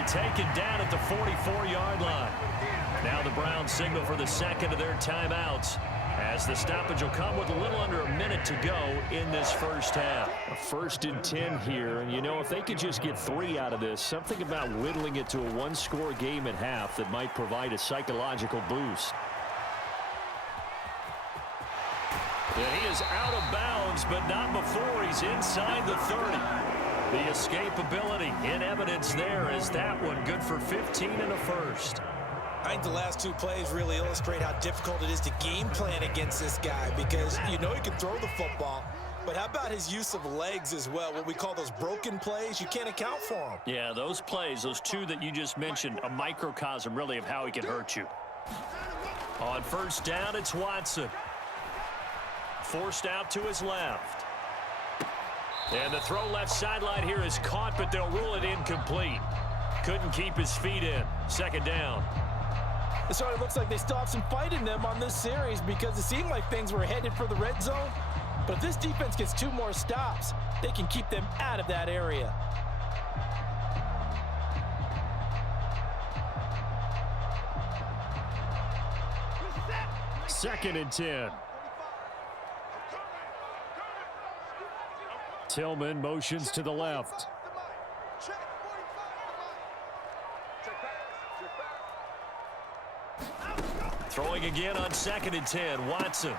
eventually taken down at the 44-yard line. Now the Browns signal for the second of their timeouts, as the stoppage will come with a little under a minute to go in this first half. A 1st and 10 here, and you know, if they could just get 3 out of this, something about whittling it to a one-score game at half that might provide a psychological boost. Yeah, he is out of bounds, but not before he's inside the 30. The escapability in evidence there, as that one good for 15 and a first. I think the last 2 plays really illustrate how difficult it is to game plan against this guy, because you know he can throw the football, but how about his use of legs as well? What we call those broken plays, you can't account for them. Yeah, those plays, those 2 that you just mentioned, a microcosm really of how he can hurt you. On first down, it's Watson. Forced out to his left. And the throw left sideline here is caught, but they'll rule it incomplete. Couldn't keep his feet in. Second down. So it looks like they still have some fight in them on this series, because it seemed like things were headed for the red zone. But if this defense gets 2 more stops, they can keep them out of that area. Second and 10. Tillman motions to the left. Throwing again on 2nd and 10, Watson.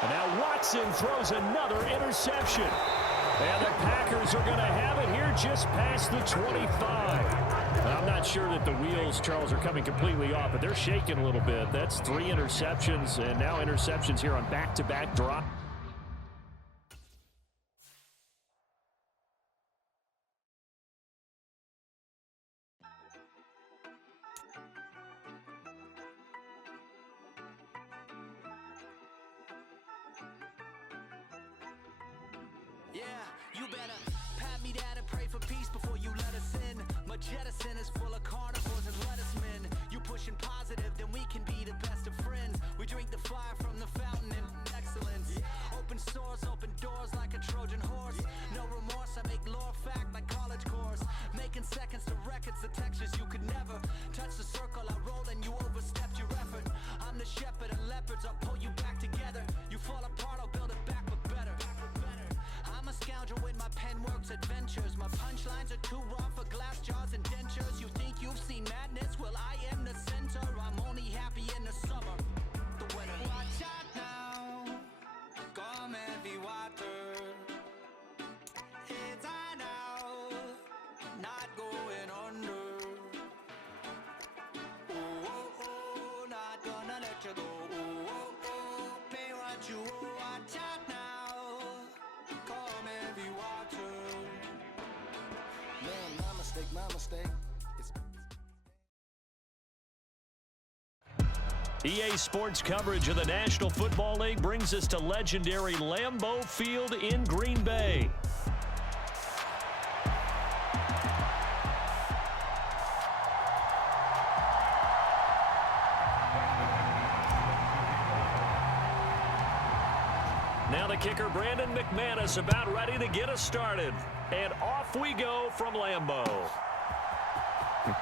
And now Watson throws another interception. And the Packers are going to have it here just past the 25. I'm not sure that the wheels, Charles, are coming completely off, but they're shaking a little bit. That's 3 interceptions, and now interceptions here on back-to-back drop. Yeah, you better pat me down and pray for peace before you let us in. My jettison is full of carnivores and lettuce men. You pushing positive, then we can be the best of friends. We drink the fire from the fountain in excellence. Open sores, open doors like a Trojan horse. No remorse, I make lore fact like college course. Making seconds to records, the textures you could never touch the circle I roll and you overstepped your effort. I'm the shepherd of leopards, I'll pull you back together. You fall apart, I'll build it back but better. I'm a scoundrel with my pen works adventures. My punchlines are too raw for glass jars and dentures. You think you've seen madness? Well, I am the center. I'm only happy in the summer. The winter. Watch out now. Come heavy water. Heads high now. Not going under. Oh, oh, oh. Not gonna let you go. Oh, oh, oh. Pay what you owe. Watch out now. My mistake. EA Sports coverage of the National Football League brings us to legendary Lambeau Field in Green Bay. Now the kicker, Brandon McManus, about ready to get us started. And off we go from Lambeau.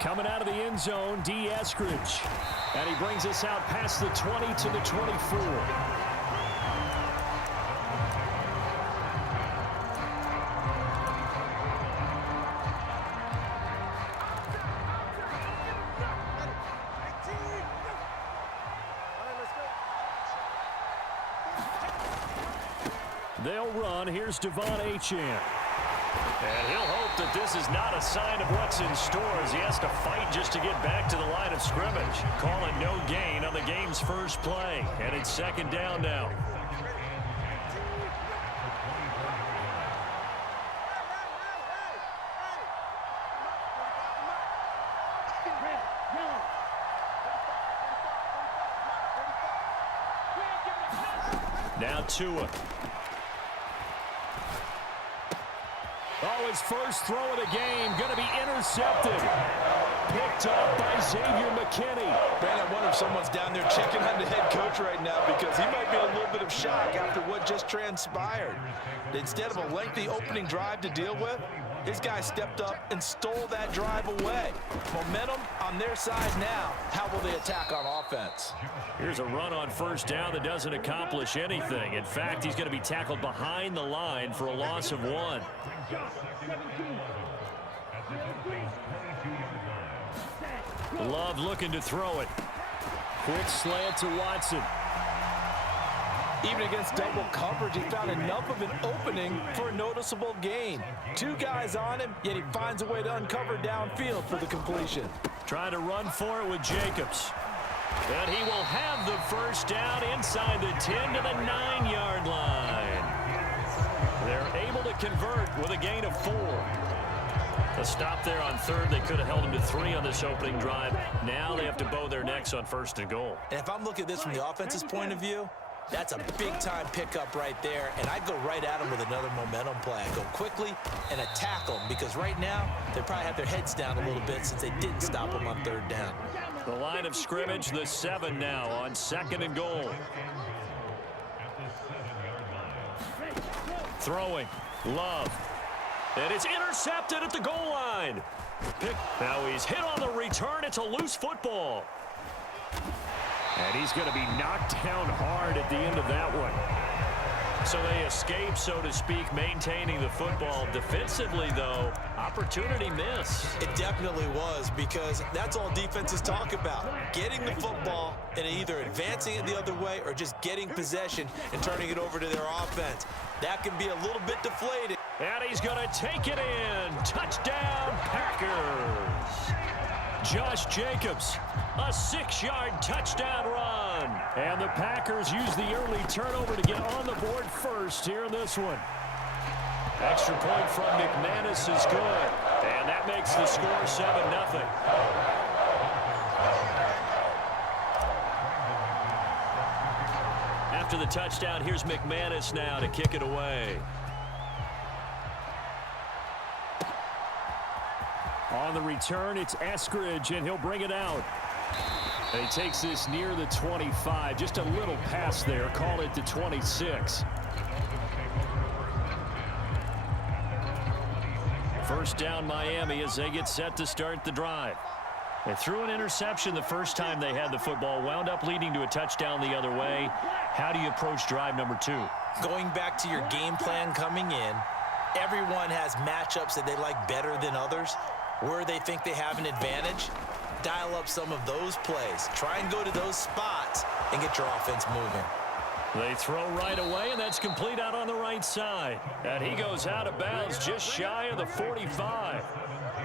Coming out of the end zone, D. Eskridge. And he brings us out past the 20 to the 24. They'll run. Here's Devon Achane. And he'll hope that this is not a sign of what's in store, as he has to fight just to get back to the line of scrimmage. Call it no gain on the game's first play. And it's second down now. Now Tua. Oh, his first throw of the game going to be intercepted. Picked up by Xavier McKinney. Man, I wonder if someone's down there checking on the head coach right now, because he might be in a little bit of shock after what just transpired. Instead of a lengthy opening drive to deal with, His guy stepped up and stole that drive away. Momentum on their side now. How will they attack on offense? Here's a run on first down that doesn't accomplish anything. In fact, he's going to be tackled behind the line for a loss of 1. Love looking to throw it. Quick slant to Watson. Even against double coverage, he found enough of an opening for a noticeable gain. 2 guys on him, yet he finds a way to uncover downfield for the completion. Trying to run for it with Jacobs. And he will have the first down inside the 10 to the 9-yard line. They're able to convert with a gain of 4. A stop there on third. They could have held him to 3 on this opening drive. Now they have to bow their necks on first and goal. And if I'm looking at this from the offense's point of view, that's a big-time pickup right there, and I'd go right at him with another momentum play. I'd go quickly and attack them, because right now they probably have their heads down a little bit since they didn't stop them on third down. The line of scrimmage, the 7 now on second and goal. Throwing. Love. And it's intercepted at the goal line. Now he's hit on the return. It's a loose football. And he's going to be knocked down hard at the end of that one. So they escape, so to speak, maintaining the football. Defensively, though, opportunity miss. It definitely was, because that's all defenses talk about. Getting the football and either advancing it the other way or just getting possession and turning it over to their offense. That can be a little bit deflating. And he's going to take it in. Touchdown, Packers. Josh Jacobs, a 6-yard touchdown run. And the Packers use the early turnover to get on the board first here in this one. Extra point from McManus is good. And that makes the score 7-0. After the touchdown, here's McManus now to kick it away. On the return, it's Eskridge, and he'll bring it out. And he takes this near the 25. Just a little pass there. Call it the 26. First down, Miami, as they get set to start the drive. They threw an interception the first time they had the football. Wound up leading to a touchdown the other way. How do you approach drive number 2? Going back to your game plan coming in, everyone has matchups that they like better than others. Where they think they have an advantage, dial up some of those plays. Try and go to those spots and get your offense moving. They throw right away, and that's complete out on the right side. And he goes out of bounds just shy of the 45.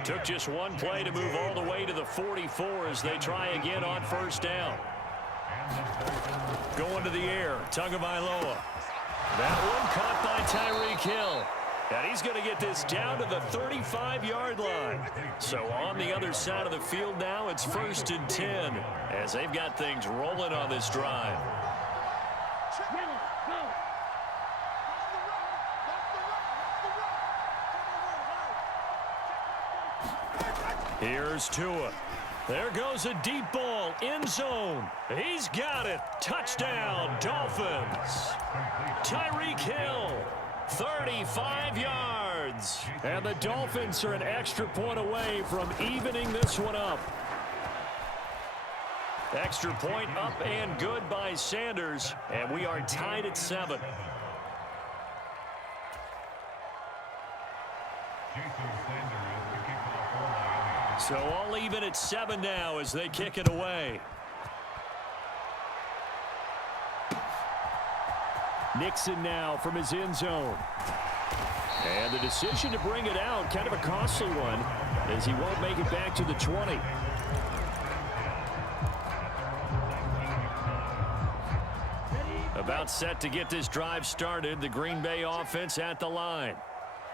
Took just one play to move all the way to the 44 as they try again on first down. Going to the air, Tagovailoa. That one caught by Tyreek Hill. And he's going to get this down to the 35-yard line. So on the other side of the field now, it's 1st and 10 as they've got things rolling on this drive. Here's Tua. There goes a deep ball, end zone. He's got it. Touchdown, Dolphins. Tyreek Hill. 35 yards. And the Dolphins are an extra point away from evening this one up. Extra point up and good by Sanders. And we are tied at 7. So all even at 7 now as they kick it away. Nixon now from his end zone. And the decision to bring it out, kind of a costly one, as he won't make it back to the 20. About set to get this drive started. The Green Bay offense at the line.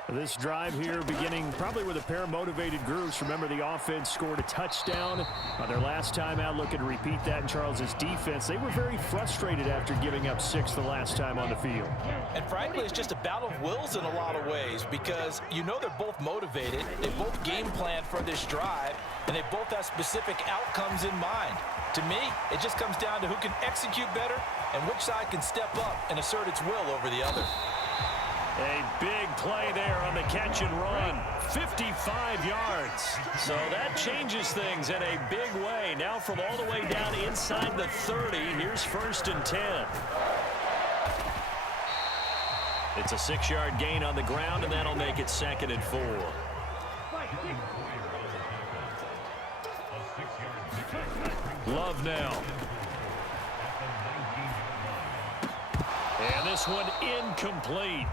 This drive here beginning probably with a pair of motivated groups. Remember, the offense scored a touchdown on their last time out. Looking to repeat that in Charles's defense. They were very frustrated after giving up 6 the last time on the field. And frankly, it's just a battle of wills in a lot of ways, because you know they're both motivated. They both game plan for this drive, and they both have specific outcomes in mind. To me, it just comes down to who can execute better and which side can step up and assert its will over the other. A big play there on the catch and run. 55 yards. So that changes things in a big way. Now from all the way down inside the 30, here's 1st and 10. It's a 6-yard gain on the ground, and that'll make it 2nd and 4. Love now. And this one incomplete.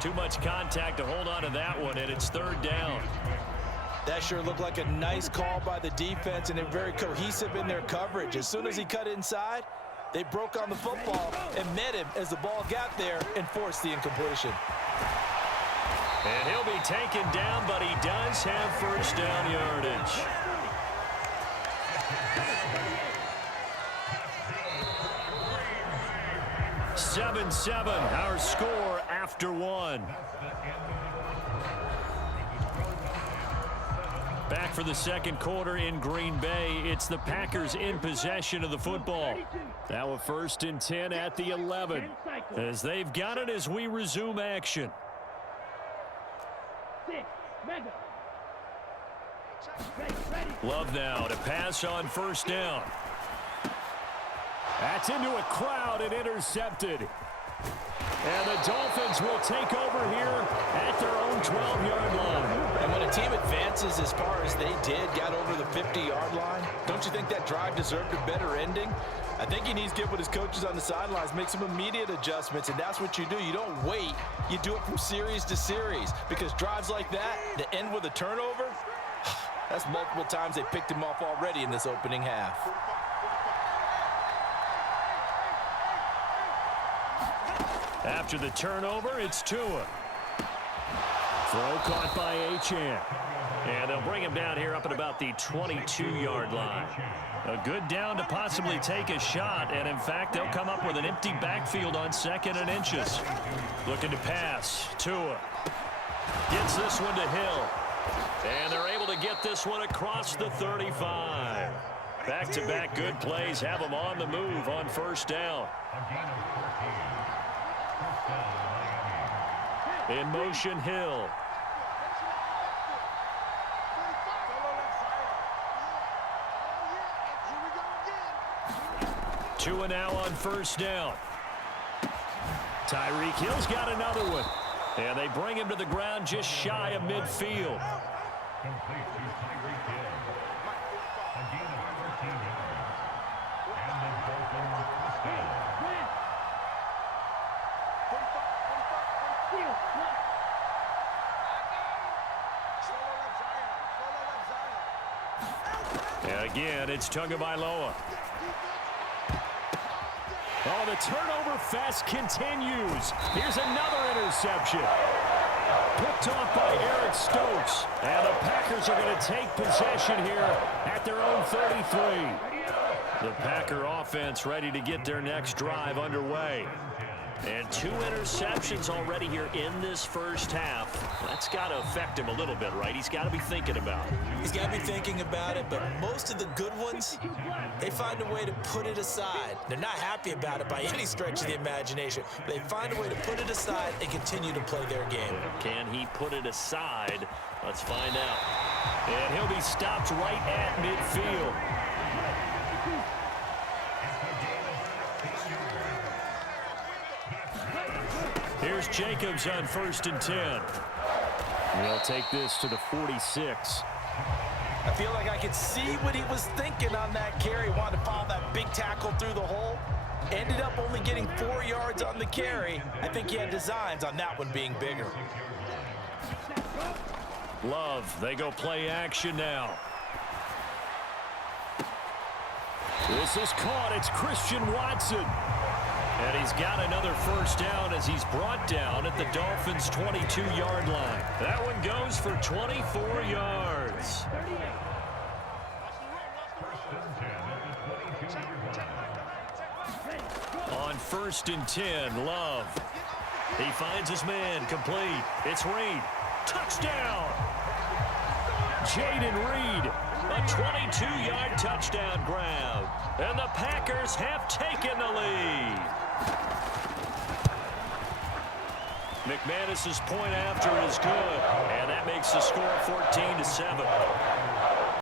Too much contact to hold on to that one, and it's 3rd down. That sure looked like a nice call by the defense, and they're very cohesive in their coverage. As soon as he cut inside, they broke on the football and met him as the ball got there and forced the incompletion. And he'll be taken down, but he does have 1st down yardage. Seven, our score after 1. Back for the 2nd quarter in Green Bay. It's the Packers in possession of the football. Now a 1st and 10 at the 11. As they've got it as we resume action. Love now to pass on 1st down. That's into a crowd and intercepted. And the Dolphins will take over here at their own 12-yard line. And when a team advances as far as they did, got over the 50-yard line, don't you think that drive deserved a better ending? I think he needs to get with his coaches on the sidelines, make some immediate adjustments, and that's what you do. You don't wait. You do it from series to series, because drives like that end with a turnover, that's multiple times they picked him off already in this opening half. After the turnover, it's Tua. Throw caught by Achane. And they'll bring him down here up at about the 22-yard line. A good down to possibly take a shot, and in fact, they'll come up with an empty backfield on 2nd and inches. Looking to pass. Tua gets this one to Hill. And they're able to get this one across the 35. Back-to-back good plays have them on the move on 1st down. In motion, Hill. Tua now on 1st down. Tyreek Hill's got another one. And they bring him to the ground just shy of midfield. And again, it's Tagovailoa. Oh, the turnover fest continues. Here's another interception. Picked off by Eric Stokes. And the Packers are going to take possession here at their own 33. The Packer offense ready to get their next drive underway. And 2 interceptions already here in this 1st half. That's got to affect him a little bit, right? He's got to be thinking about it. He's got to be thinking about it, but most of the good ones, they find a way to put it aside. They're not happy about it by any stretch of the imagination. They find a way to put it aside and continue to play their game. Can he put it aside? Let's find out. And he'll be stopped right at midfield. Here's Jacobs on 1st and 10. He'll take this to the 46. I feel like I could see what he was thinking on that carry. Wanted to follow that big tackle through the hole. Ended up only getting 4 yards on the carry. I think he had designs on that one being bigger. Love, they go play action now. This is caught. It's Christian Watson. And he's got another 1st down as he's brought down at the Dolphins' 22-yard line. That one goes for 24 yards. On 1st and 10, Love. He finds his man, complete. It's Reed. Touchdown! Jaden Reed, a 22-yard touchdown grab. And the Packers have taken the lead. McManus's point after is good, and that makes the score 14-7.